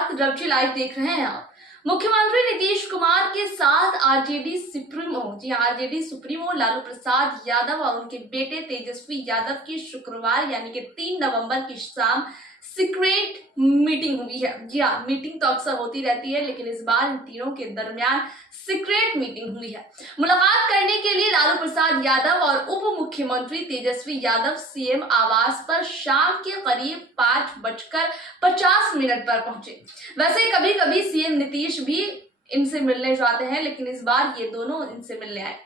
नमस्कार, रवजी लाइव देख रहे हैं आप। मुख्यमंत्री नीतीश कुमार के साथ आरजेडी सुप्रीमो लालू प्रसाद यादव और उनके बेटे तेजस्वी यादव की शुक्रवार यानी कि 3 नवंबर की शाम सीक्रेट मीटिंग हुई है। जी हाँ, मीटिंग तो अक्सर होती रहती है, लेकिन इस बार इन तीनों के दरमियान सीक्रेट मीटिंग हुई है। मुलाकात करने के लिए लालू प्रसाद यादव और उप मुख्यमंत्री तेजस्वी यादव सीएम आवास पर शाम के करीब 5:50 पर पहुंचे। वैसे कभी कभी सीएम नीतीश भी इनसे मिलने जाते हैं, लेकिन इस बार ये दोनों इनसे मिलने आए।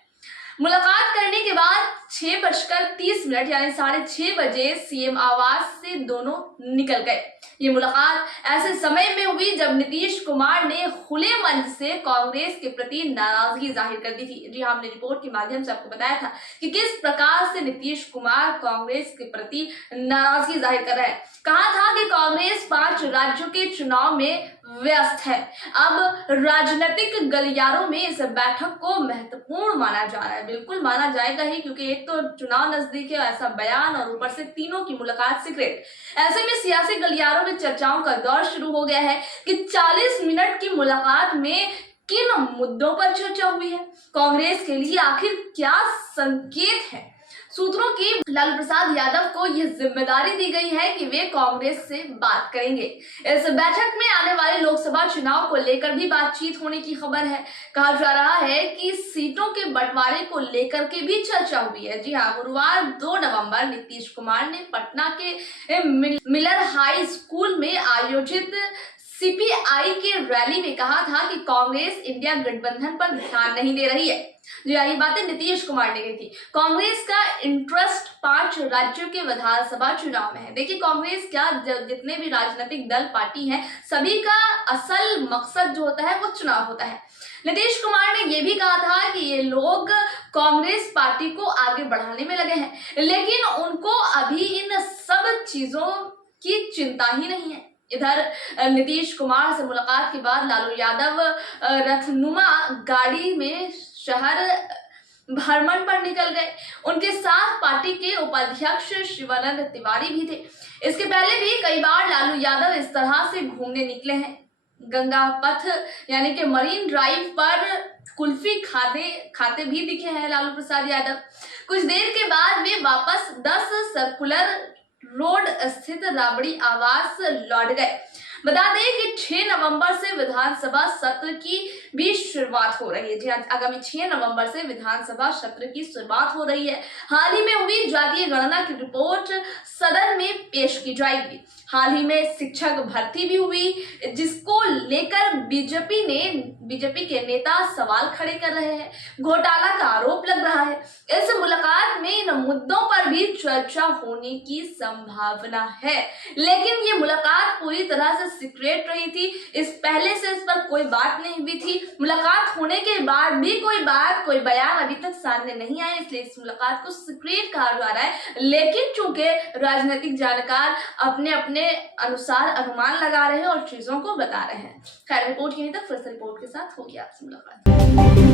मुलाकात करने के बाद 6:30 यानी 6:30 बजे सीएम आवास से दोनों निकल गए। ये मुलाकात ऐसे समय में हुई जब नीतीश कुमार ने खुले मंच से कांग्रेस के प्रति नाराजगी जाहिर कर दी थी। जी, हमने रिपोर्ट के माध्यम से आपको बताया था कि किस प्रकार से नीतीश कुमार कांग्रेस के प्रति नाराजगी जाहिर कर रहे हैं। कहा था कि कांग्रेस 5 राज्यों के चुनाव में व्यस्त है। अब राजनीतिक गलियारों में इस बैठक को महत्वपूर्ण माना जा रहा है। बिल्कुल माना जाएगा ही, क्योंकि एक तो चुनाव नजदीक है, ऐसा बयान, और ऊपर से तीनों की मुलाकात सीक्रेट। ऐसे में सियासी गलियारों में चर्चाओं का दौर शुरू हो गया है कि 40 मिनट की मुलाकात में किन मुद्दों पर चर्चा हुई है, कांग्रेस के लिए आखिर क्या संकेत है। सूत्रों की लालू प्रसाद यादव को यह जिम्मेदारी दी गई है कि वे कांग्रेस से बात करेंगे। इस बैठक में आने वाले लोकसभा चुनाव को लेकर भी बातचीत होने की खबर है। कहा जा रहा है कि सीटों के बंटवारे को लेकर के भी चर्चा हुई है। जी हाँ, गुरुवार 2 नवंबर नीतीश कुमार ने पटना के मिलर हाई स्कूल में आयोजित सीपीआई के रैली में कहा था कि कांग्रेस इंडिया गठबंधन पर ध्यान नहीं दे रही है। जो यही बातें नीतीश कुमार ने कही थी। कांग्रेस का इंटरेस्ट 5 राज्यों के विधानसभा चुनाव में है। देखिए, कांग्रेस क्या, जितने भी राजनीतिक दल पार्टी हैं, सभी का असल मकसद जो होता है वो चुनाव होता है। नीतीश कुमार ने यह भी कहा था कि ये लोग कांग्रेस पार्टी को आगे बढ़ाने में लगे हैं, लेकिन उनको अभी इन सब चीजों की चिंता ही नहीं है। इधर नीतीश कुमार से मुलाकात के बाद लालू यादव रथनुमा गाड़ी में शहर भ्रमण पर निकल गए। उनके साथ पार्टी के उपाध्यक्ष शिवानंद तिवारी भी थे। इसके पहले भी कई बार लालू यादव इस तरह से घूमने निकले हैं। गंगा पथ यानी कि मरीन ड्राइव पर कुल्फी खाते भी दिखे हैं लालू प्रसाद यादव। कुछ देर के बाद वे वापस 10 सर्कुलर रोड स्थित राबड़ी आवास लौट गए। बता दें कि 6 नवंबर से विधानसभा सत्र की भी शुरुआत हो रही है। जी, आगामी 6 नवंबर से विधानसभा सत्र की शुरुआत हो रही है। हाल ही में हुई जातीय गणना की रिपोर्ट सदन में पेश की जाएगी। हाल ही में शिक्षक भर्ती भी हुई, जिसको लेकर बीजेपी के नेता सवाल खड़े कर रहे हैं। घोटाला का आरोप लग रहा है। इस मुलाकात में इन मुद्दों पर भी चर्चा होने की संभावना है, लेकिन ये मुलाकात पूरी तरह से सीक्रेट रही थी। इस पर कोई बात नहीं हुई थी। मुलाकात होने के बाद भी कोई बयान अभी तक सामने नहीं आया, इसलिए इस मुलाकात को सीक्रेट कहा जा रहा है। लेकिन चूंकि राजनीतिक जानकार अपने अनुसार अनुमान लगा रहे हैं और चीजों को बता रहे हैं। खैर, रिपोर्ट यहीं तक, फिर से रिपोर्ट के साथ होगी आपसे मुलाकात।